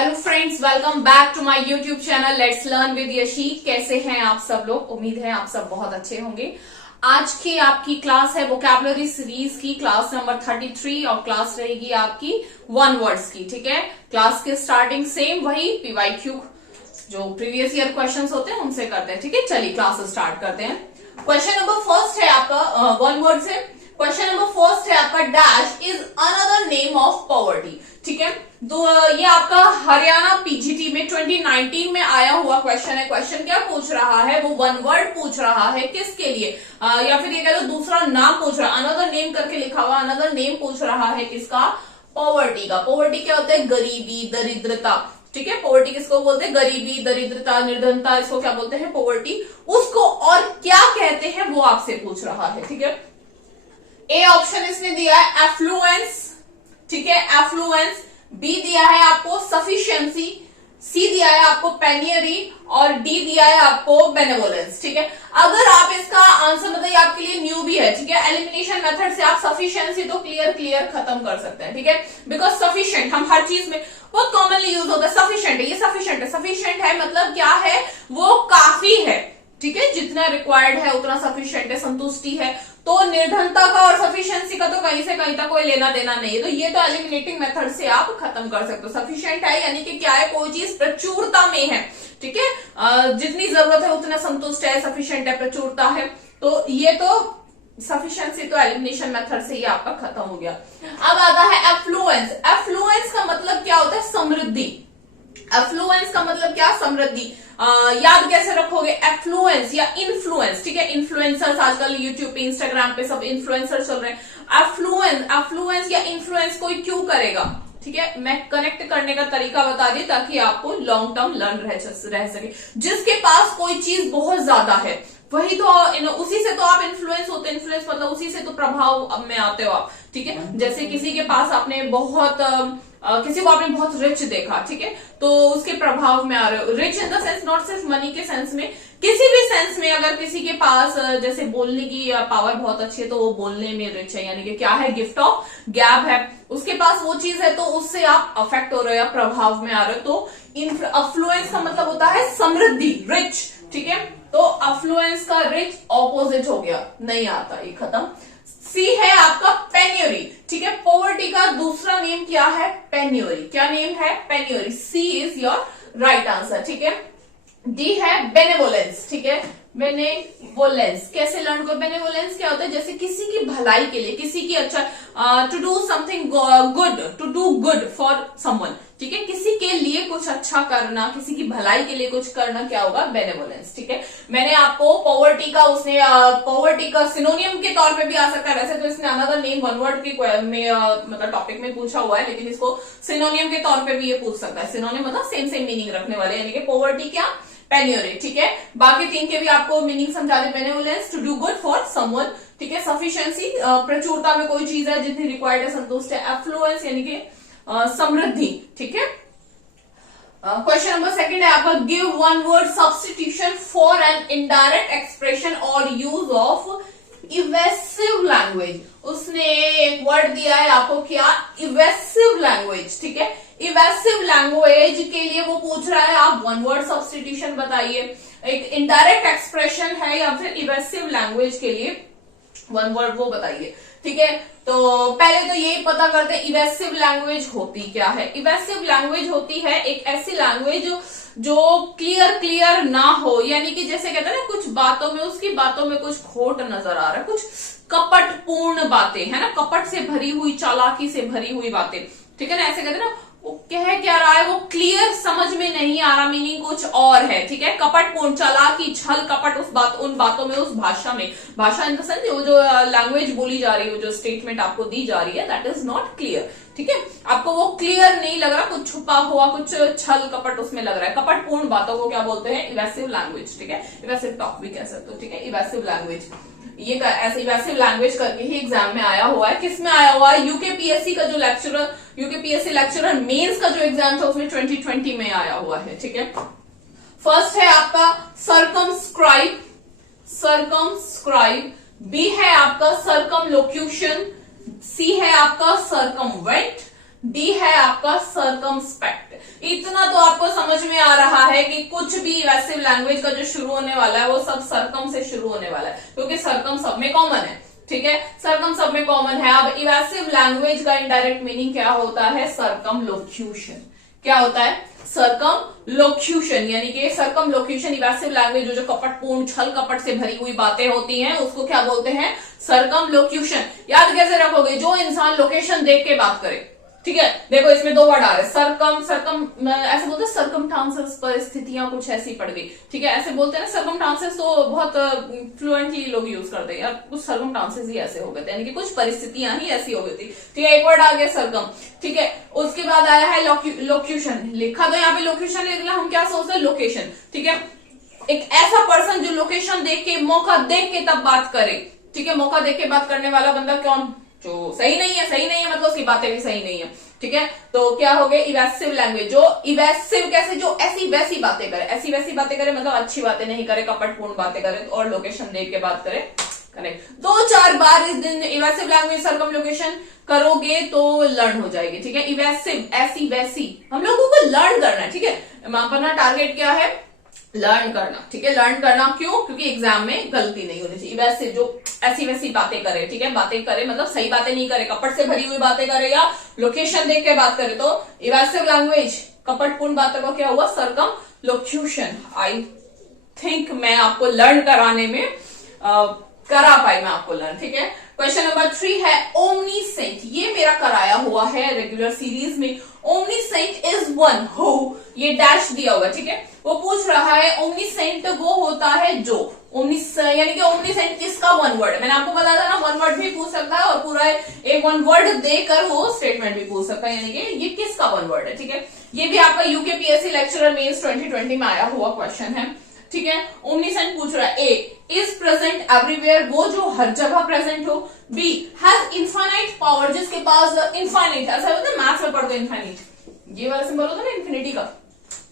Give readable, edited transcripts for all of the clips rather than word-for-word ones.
Hello friends, welcome back to my YouTube channel let's learn with Yashi. कैसे हैं आप सब लोग? उम्मीद है आप सब बहुत अच्छे होंगे। आज की आपकी क्लास है वोकैबुलरी सीरीज की क्लास नंबर 33 और क्लास रहेगी आपकी वन वर्ड्स की। ठीक है, क्लास के स्टार्टिंग सेम वही पीवाईक्यू जो प्रीवियस ईयर क्वेश्चंस होते हैं उनसे करते हैं। ठीक है, चलिए क्लास स्टार्ट करते हैं। क्वेश्चन नंबर फर्स्ट है आपका वन वर्ड से। क्वेश्चन नंबर फर्स्ट है आपका dash is another name of poverty. ठीक है, तो ये आपका हरियाणा पीजीटी में 2019 में आया हुआ क्वेश्चन है। क्वेश्चन क्या पूछ रहा है? वो वन वर्ड पूछ रहा है किसके लिए, या फिर ये कह लो दूसरा नाम पूछ रहा है। अनदर नेम करके लिखा हुआ, अनदर नेम पूछ रहा है किसका? पॉवर्टी का। पॉवर्टी क्या होता है? गरीबी, दरिद्रता। ठीक है, पॉवर्टी किसको बोलते हैं? गरीबी, दरिद्रता, निर्धनता, इसको क्या बोलते हैं? पॉवर्टी। उसको और क्या कहते हैं वो आपसे पूछ रहा है। ठीक है, ए ऑप्शन इसने दिया है एफ्लुएंस। ठीक है, एफ्लुएंस। बी दिया है आपको सफिशिएंसी, सी दिया है आपको पेनियरी और डी दिया है आपको बेनेवोलेंस। ठीक है, अगर आप इसका आंसर मतलब आपके लिए न्यू भी है। ठीक है, एलिमिनेशन मेथड से आप सफिशिएंसी तो क्लियर खत्म कर सकते हैं। ठीक है, बिकॉज सफिशिएंट हम हर चीज में बहुत कॉमनली यूज होता है। सफिशिएंट है, ये सफिशिएंट है। सफिशिएंट है मतलब क्या है? वो काफी है। ठीक है, जितना रिक्वायर्ड है उतना सफिशिएंट है, संतुष्टि है। तो निर्धनता का और सफिशिएंसी का तो कहीं से कहीं तक कोई लेना देना नहीं है। तो ये तो एलिमिनेटिंग मेथड से आप खत्म कर सकते हो। सफिशिएंट है यानी कि क्या है? कोई चीज प्रचुरता में है। ठीक है, जितनी जरूरत है उतना संतुष्ट है, सफिशिएंट है, प्रचुरता है। तो ये तो सफिशिएंसी तो एलिमिनेशन मेथड से ही आपका खत्म हो गया। अब आता है एफ्लुएंस। एफ्लुएंस का मतलब क्या होता है? समृद्धि। एफ्लुएंस का मतलब क्या? समृद्धि। याद कैसे रखोगे? एफ्लुएंस या इन्फ्लुएंस। ठीक है, इन्फ्लुएंसर्स आजकल यूट्यूब पे, इंस्टाग्राम पे सब इन्फ्लुएंसर चल रहे हैं। एफ्लुएंस या इन्फ्लुएंस कोई क्यों करेगा? ठीक है, मैं कनेक्ट करने का तरीका बता दी ताकि आपको लॉन्ग टर्म लर्न रह सके। जिसके पास कोई चीज बहुत ज्यादा है वही तो उसी से तो आप इन्फ्लुएंस होते हैं। इन्फ्लुएंस मतलब उसी से तो प्रभाव में आते हो आप। ठीक है, जैसे किसी के पास आपने बहुत किसी को आपने बहुत रिच देखा। ठीक है, तो उसके प्रभाव में आ रहे हो। Rich in the sense not सिर्फ मनी के सेंस में, किसी भी सेंस में अगर किसी के पास जैसे बोलने की पावर बहुत अच्छी है तो वो बोलने में रिच है, यानी कि क्या है? गिफ्ट ऑफ गैब है, उसके पास वो चीज है तो उससे आप अफेक्ट हो रहे हो या प्रभाव में आ रहे हो। तो अफ्लुएंस का मतलब होता है समृद्धि, रिच। ठीक है, तो अफ्लुएंस का रिच ऑपोजिट हो गया, नहीं आता, ये खत्म। सी है आपका पेन्योरी। ठीक है, पॉवर्टी का दूसरा नेम क्या है? पेन्योरी। क्या नेम है? पेन्योरी। सी इज योर राइट आंसर। ठीक है, डी है बेनेवोलेंस। ठीक है, बेनेवोलेंस कैसे लर्न करो? बेनेवोलेंस क्या होता है? जैसे किसी की भलाई के लिए, किसी की अच्छा, to do something good, to do good for someone. ठीक है, किसी के लिए कुछ अच्छा करना, किसी की भलाई के लिए कुछ करना, क्या होगा? बेनेवोलेंस। ठीक है, मैंने आपको पॉवर्टी का पॉवर्टी का सिनोनियम के तौर पे भी आ सकता है। वैसे तो इसने अनदर नेम वन वर्ड के मतलब टॉपिक में पूछा हुआ है, लेकिन इसको सिनोनियम के तौर पे भी ये पूछ सकता है। सिनोनियम मतलब सेम मीनिंग रखने वाले, यानी कि पॉवर्टी क्या? पेन्योरी। ठीक है, बाकी तीन के भी आपको मीनिंग समझा दे। Benevolence, to do good for someone. ठीक है, सफिशिएंसी प्रचुरता में कोई चीज है जितनी रिक्वायर्ड है, संतुष्ट है। एफ्लुएंस यानी कि समृद्धि। ठीक है, क्वेश्चन नंबर सेकंड है आपका give one word substitution for an indirect expression और यूज ऑफ इवेसिव लैंग्वेज। उसने एक वर्ड दिया है आपको, क्या? Evasive language. ठीक है, इवेसिव लैंग्वेज के लिए वो पूछ रहा है आप वन वर्ड सब्स्टिट्यूशन बताइए। एक इनडायरेक्ट एक्सप्रेशन है या फिर इवेसिव लैंग्वेज के लिए वन वर्ड वो बताइए। ठीक है, तो पहले तो यही पता करते हैं इवेसिव लैंग्वेज होती क्या है। इवेसिव लैंग्वेज होती है एक ऐसी लैंग्वेज जो क्लियर ना हो, यानी कि जैसे कहते हैं ना, कुछ बातों में, उसकी बातों में कुछ खोट नजर आ रहा है, कुछ कपटपूर्ण बातें है ना, कपट से भरी हुई, चालाकी से भरी हुई बातें। ठीक है ना, ऐसे कहते हैं ना, वो कह क्या रहा है, वो क्लियर समझ में नहीं आ रहा, मीनिंग कुछ और है। ठीक है, कपटपूर्ण, चालाकी, छल कपट उन बातों में, उस भाषा में। भाषा इन द सेंस वो जो लैंग्वेज बोली जा रही है, जो स्टेटमेंट आपको दी जा रही है, दैट इज नॉट क्लियर। ठीक है, आपको वो क्लियर नहीं लग रहा, कुछ छुपा हुआ, कुछ छल कपट उसमें लग रहा है। कपटपूर्ण बातों को क्या बोलते हैं? Evasive language. ठीक है, इवेसिव टॉक भी कह सकते हो। ठीक है, इवेसिव लैंग्वेज, ये ऐसे इवेसिव लैंग्वेज करके ही एग्जाम में आया हुआ है। किसमें आया हुआ है? यूकेपीएससी का जो लेक्चरर, यूकेपीएससी लेक्चरर मेंस का जो एग्जाम था उसमें 2020 में आया हुआ है। ठीक है, फर्स्ट है आपका सर्कमस्क्राइब, सर्कमस्क्राइब। बी है आपका सर्कमलोक्यूशन, सी है आपका सर्कमवेंट, डी है आपका सर्कमस्पेक्ट। इतना तो आपको समझ में आ रहा है कि कुछ भी इवेसिव लैंग्वेज का जो शुरू होने वाला है वो सब सरकम से शुरू होने वाला है, क्योंकि सरकम सब में कॉमन है। ठीक है, सरकम सब में कॉमन है। अब इवेसिव लैंग्वेज का इनडायरेक्ट मीनिंग क्या होता है? सरकम लोक्यूशन। क्या होता है? सरकम लोक्यूशन, यानी कि सरकम लोक्यूशन इवेसिव लैंग्वेज जो कपटपूर्ण छल कपट से भरी हुई बातें होती हैं उसको क्या बोलते हैं? सरकम लोक्यूशन। याद कैसे रखोगे? जो इंसान लोकेशन देख के बात करे। ठीक है, देखो इसमें दो वर्ड आ रहे हैं, सरकम ऐसे बोलते हैं, सरकमस्टांसेस, परिस्थितियां कुछ ऐसी पड़ गई। ठीक है, ऐसे बोलते हैं ना सरकमस्टांसेस, तो बहुत फ्लुएंटली लोग यूज करते हैं, यार कुछ सरकमस्टांसेस ही ऐसे हो गए थे, यानी कि कुछ परिस्थितियां ही ऐसी हो गई थी। ठीक है, एक वर्ड आ गया सरकम। ठीक है, उसके बाद आया है लोक्यूशन। लिखा तो यहाँ पे लोक्यूशन, लेकिन हम क्या सोचते हैं? लोकेशन। ठीक है, एक ऐसा पर्सन जो लोकेशन देख के, मौका देख के तब बात करे। ठीक है, मौका देख के बात करने वाला बंदा कौन? जो सही नहीं है, सही नहीं है मतलब उसकी बातें भी सही नहीं है। ठीक है, तो क्या हो गए? Evasive language. जो इवेसिव कैसे? जो ऐसी वैसी बातें करे, ऐसी वैसी बातें करे मतलब अच्छी बातें नहीं करे, कपटपूर्ण बातें करे और लोकेशन देख के बात करे। करेक्ट। 2-4 बार इस दिन इवेसिव लैंग्वेज सरकम लोकेशन करोगे तो लर्न हो जाएगी। ठीक है, इवेसिव ऐसी वैसी हम लोगों को लर्न करना है। ठीक है, अपना टारगेट क्या है? लर्न करना। ठीक है, लर्न करना क्यों? क्योंकि एग्जाम में गलती नहीं होनी चाहिए। वैसे जो ऐसी वैसी बातें करे, ठीक है, बातें करे मतलब सही बातें नहीं करे, कपट से भरी हुई बातें करे या लोकेशन देख के बात करे, तो इवेसिव लैंग्वेज कपटपूर्ण बातों को क्या हुआ? सरकम लोक्यूशन। आई थिंक मैं आपको लर्न कराने में करा पाई मैं आपको लर्न। ठीक है, क्वेश्चन नंबर 3 है ओमनीसेंट। ये मेरा कराया हुआ है रेगुलर सीरीज में। ओमनीसेंट इज वन हु, ये डैश दिया हुआ। ठीक है, वो पूछ रहा है ओमनीसेंट वो होता है जो, यानी कि ओमनीसेंट किसका वन वर्ड? मैंने आपको बताया था ना, वन वर्ड भी पूछ सकता है और पूरा एक वन वर्ड देकर वो स्टेटमेंट भी पूछ सकता है, यानी कि ये किसका वन वर्ड है। ठीक है, ये भी आपका यूकेपीएससी लेक्चरर मेंस 2020 में आया हुआ क्वेश्चन है। ठीक है, ओमनीसेंट पूछ रहा है। ए इज प्रेजेंट एवरीवेयर, वो जो हर जगह प्रेजेंट हो। बी हैज इनफाइनाइट पावर, जिसके पास इनफाइनाइट, ऐसा होता है मैथ्स में पढ़ते इनफाइनाइट, ये वाला सिंबल होता है ना इन्फिनिटी का,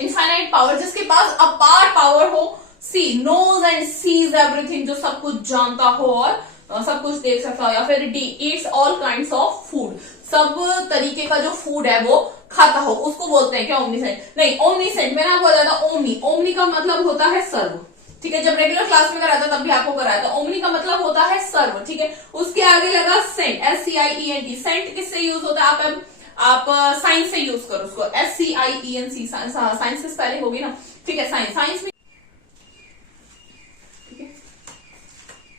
इनफाइनाइट पावर, जिसके पास अपार पावर हो। सी नोज एंड सीज एवरीथिंग, जो सब कुछ जानता हो और सब कुछ देख सकता हो। या फिर D Yeats all kinds of food, सब तरीके का जो फूड है वो खाता हो, उसको बोलते हैं क्या? ओमनीसेंट। नहीं, ओमनीसेंट मैंने आपको बताया था ओमनी, ओमनी का मतलब होता है सर्व। ठीक है, जब रेगुलर क्लास में कराया था तब भी आपको कराया था। ओमनी का मतलब होता है सर्व। ठीक है, उसके आगे लगा सेंट, SCIENT। सेंट किससे यूज होता है? आप साइंस से यूज करो उसको, SCIENC, साइंस की स्पेलिंग होगी ना। ठीक है, साइंस में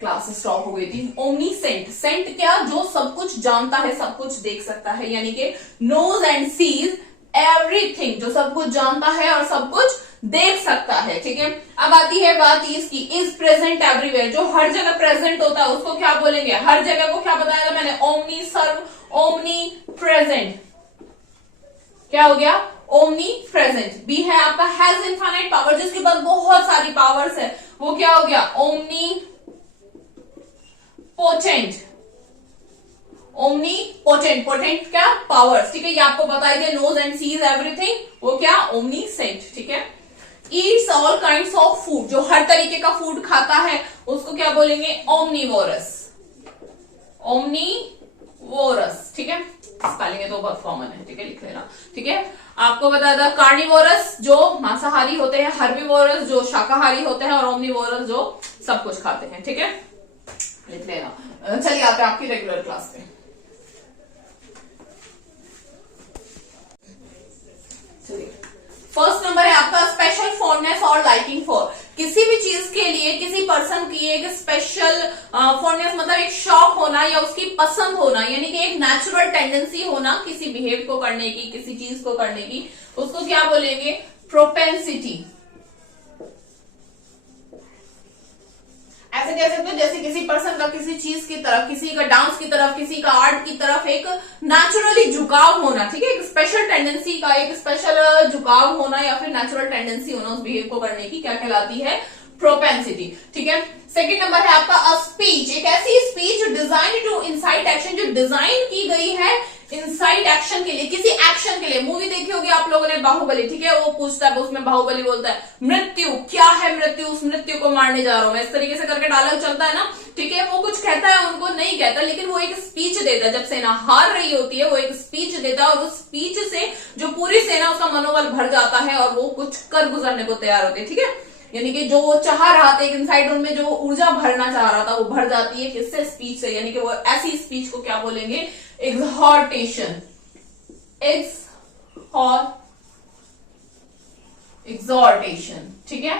क्लास स्टॉप हो गई थी। ओमनीसेंट, सेंट क्या? जो सब कुछ जानता है, सब कुछ देख सकता है, यानी कि नोज एंड सीज एवरीथिंग, जो सब कुछ जानता है और सब कुछ देख सकता है। ठीक है, अब आती है बात इसकी, इज प्रेजेंट एवरीवेयर, जो हर जगह प्रेजेंट होता है उसको क्या बोलेंगे? हर जगह को क्या बताया था मैंने? ओमनी सर्व, ओमनी प्रेजेंट। क्या हो गया? Omni present. बी है आपका हैज इनफाइनाइट पावर, जिसके पास बहुत सारी पावर्स है, वो क्या हो गया? Omni potent. Omni potent, potent क्या? पावर्स। ठीक है, ये आपको बताई दे, नोज एंड सीज एवरीथिंग, वो क्या? ओमनीसेंट। ठीक है, Yeats all kinds of food, जो हर तरीके का फूड खाता है उसको क्या बोलेंगे? Omnivorous, omnivorous. ठीक है, स्पेलिंग तो बहुत कॉमन है। ठीक है, लिख लेना। ठीक है, आपको बताया था कार्निवोरस जो मांसाहारी होते हैं, हर्बीवोरस जो शाकाहारी होते हैं और ओमनीवोरस जो सब कुछ खाते हैं। ठीक है, लिख लेना। चलिए आते हैं आपकी रेगुलर क्लास पे। चलिए, फर्स्ट नंबर है आपका स्पेशल फॉन्डनेस और लाइकिंग फॉर। किसी भी चीज के लिए किसी पर्सन की एक स्पेशल फॉन्डनेस मतलब एक शौक होना या उसकी पसंद होना, यानी कि एक नेचुरल टेंडेंसी होना किसी बिहेव को करने की, किसी चीज को करने की, उसको क्या बोलेंगे? प्रोपेंसिटी। ऐसे कह सकते हो जैसे किसी पर्सन का किसी चीज की तरफ, किसी का डांस की तरफ, किसी का आर्ट की तरफ एक नेचुरली झुकाव होना। ठीक है, एक स्पेशल टेंडेंसी का, एक स्पेशल झुकाव होना या फिर नेचुरल टेंडेंसी होना उस बिहेव को करने की, क्या कहलाती है? प्रोपेंसिटी। ठीक है, सेकंड नंबर है आपका अ स्पीच, एक ऐसी speech design to incite action, जो डिजाइन की गई है इंसाइट एक्शन के लिए, किसी एक्शन के लिए। मूवी देखी होगी आप लोगों ने बाहुबली। ठीक है, वो पूछता है, उसमें बाहुबली बोलता है मृत्यु, क्या है मृत्यु? उस मृत्यु को मारने जा रहा हूं मैं, इस तरीके से करके डायलॉग चलता है ना। ठीक है, वो कुछ कहता है, उनको नहीं कहता, लेकिन वो एक स्पीच देता है। जब सेना हार रही होती है वो एक स्पीच देता है और उस स्पीच से जो पूरी सेना उसका मनोबल भर जाता है और वो कुछ कर गुजरने को तैयार होते हैं, ठीक है। यानी कि जो वो चाह रहा था, एक इनसाइड उनमें जो ऊर्जा भरना चाह रहा था वो भर जाती है किससे, स्पीच से। यानी कि वो ऐसी स्पीच को क्या बोलेंगे, एग्जॉर्टेशन, एग्जॉर्टेशन, ठीक है।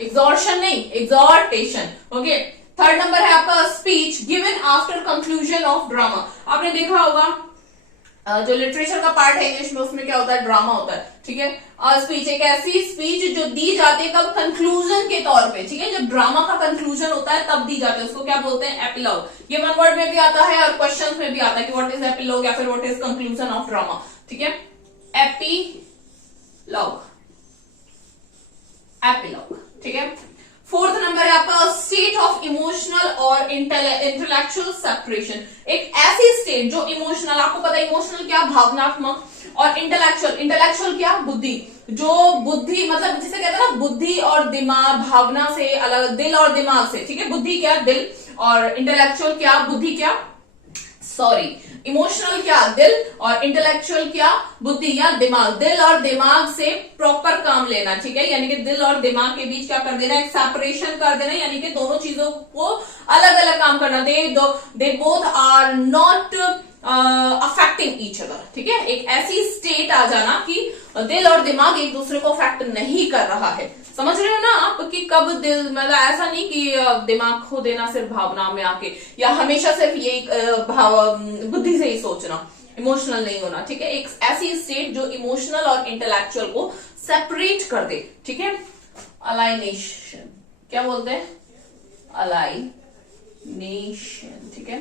एग्जॉर्शन नहीं, एग्जॉर्टेशन, ओके। थर्ड नंबर है आपका speech given after conclusion of drama. आपने देखा होगा जो लिटरेचर का पार्ट है इंग्लिश में, उसमें क्या होता है, ड्रामा होता है, ठीक है। और स्पीच एक ऐसी स्पीच जो दी जाती है कब, कंक्लूजन के तौर पे, ठीक है। जब ड्रामा का कंक्लूजन होता है तब दी जाती है, उसको क्या बोलते हैं, एपिलॉग। ये वन वर्ड में भी आता है और क्वेश्चंस में भी आता है कि व्हाट इज एपिलॉग या फिर what is conclusion of drama, ठीक है। एपिलॉग, एपिलॉग, ठीक है। फोर्थ नंबर है आपका स्टेट ऑफ इमोशनल और इंटेलेक्चुअल सेपरेशन। एक ऐसी स्टेट जो इमोशनल, आपको पता है इमोशनल क्या, भावनात्मक, और इंटेलेक्चुअल, इंटेलेक्चुअल क्या, बुद्धि। जो बुद्धि मतलब जिसे कहते हैं ना, बुद्धि और दिमाग, भावना से अलग, दिल और दिमाग से, ठीक है। बुद्धि क्या, दिल, और इंटेलेक्चुअल क्या, बुद्धि क्या, सॉरी, इमोशनल क्या, दिल, और इंटेलेक्चुअल क्या, बुद्धि या दिमाग। दिल और दिमाग से प्रॉपर काम लेना, ठीक है। यानी कि दिल और दिमाग के बीच क्या कर देना, एक सेपरेशन कर देना, यानी कि दोनों चीजों को अलग अलग काम करना। They both are not affecting each other, ठीक है। एक ऐसी स्टेट आ जाना कि दिल और दिमाग एक दूसरे को अफेक्ट नहीं कर रहा है। समझ रहे हो ना आप कि कब दिल, मतलब ऐसा नहीं कि दिमाग खो देना सिर्फ भावना में आके, या हमेशा सिर्फ ये बुद्धि से ही सोचना, इमोशनल नहीं होना, ठीक है। एक ऐसी स्टेट जो इमोशनल और इंटेलेक्चुअल को सेपरेट कर दे, ठीक है। अलाइनेशन, क्या बोलते हैं, अलाइनेशन, ठीक है।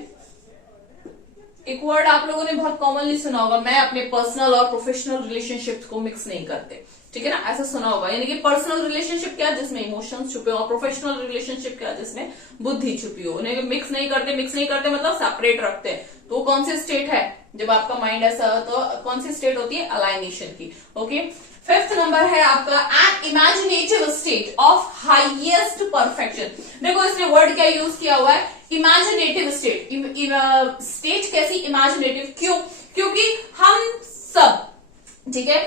एक वर्ड आप लोगों ने बहुत कॉमनली सुना होगा, मैं अपने पर्सनल और प्रोफेशनल रिलेशनशिप को मिक्स नहीं करते, ठीक है ना, ऐसा सुना होगा। यानी कि पर्सनल रिलेशनशिप क्या, जिसमें इमोशंस छुपे हो, और प्रोफेशनल रिलेशनशिप क्या, जिसमें बुद्धि छुपी हो। उन्हें मिक्स नहीं करते, मिक्स नहीं करते मतलब सेपरेट रखते हैं। तो कौन सी स्टेट है, जब आपका माइंड ऐसा हो तो कौन सी स्टेट होती है, अलाइनेशन की, ओके। फिफ्थ नंबर है आपका an imaginative state of highest perfection. देखो इसने वर्ड क्या यूज किया हुआ है, इमेजिनेटिव स्टेट। स्टेट कैसी, इमेजिनेटिव, क्यों, क्योंकि हम सब, ठीक है,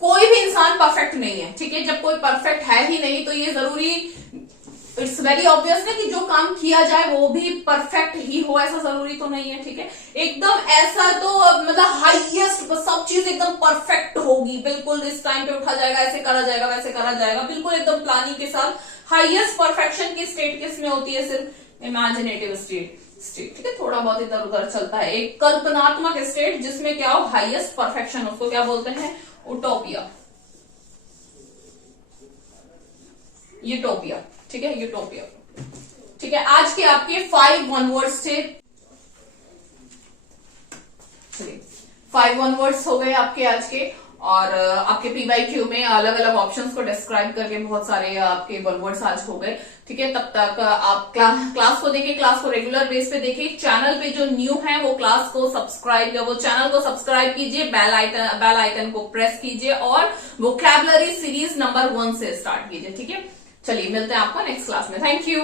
कोई भी इंसान परफेक्ट नहीं है, ठीक है। जब कोई परफेक्ट है ही नहीं तो ये जरूरी, इट्स वेरी ऑब्वियस ना कि जो काम किया जाए वो भी परफेक्ट ही हो, ऐसा जरूरी तो नहीं है, ठीक है। एकदम ऐसा तो मतलब हाईएस्ट, सब चीज एकदम परफेक्ट होगी, बिल्कुल इस टाइम पे उठा जाएगा, ऐसे करा जाएगा, वैसे करा जाएगा, बिल्कुल एकदम प्लानिंग के साथ। हाईएस्ट परफेक्शन की स्टेट किसमें होती है, सिर्फ इमेजिनेटिव स्टेट, ठीक है। थोड़ा बहुत इधर उधर चलता है, एक कल्पनात्मक स्टेट जिसमें क्या हो, हाईएस्ट परफेक्शन, उसको क्या बोलते हैं, उटोपिया, यूटोपिया, ठीक है, यूटोपिया, ठीक है। आज के आपके 5 वन वर्ड्स थे, चलिए 5 वन वर्ड्स हो गए आपके आज के। और आपके PYQ में अलग अलग ऑप्शंस को डिस्क्राइब करके बहुत सारे आपके वन वर्ड्स आज हो गए, ठीक है। तब तक आप क्लास को देखिए, क्लास को रेगुलर बेस पे देखिए। चैनल पे जो न्यू है वो क्लास को सब्सक्राइब, वो चैनल को सब्सक्राइब कीजिए, बेल आइकन को प्रेस कीजिए, और वोकैबुलरी सीरीज नंबर 1 से स्टार्ट कीजिए, ठीक है। चलिए मिलते हैं आपको नेक्स्ट क्लास में, थैंक यू।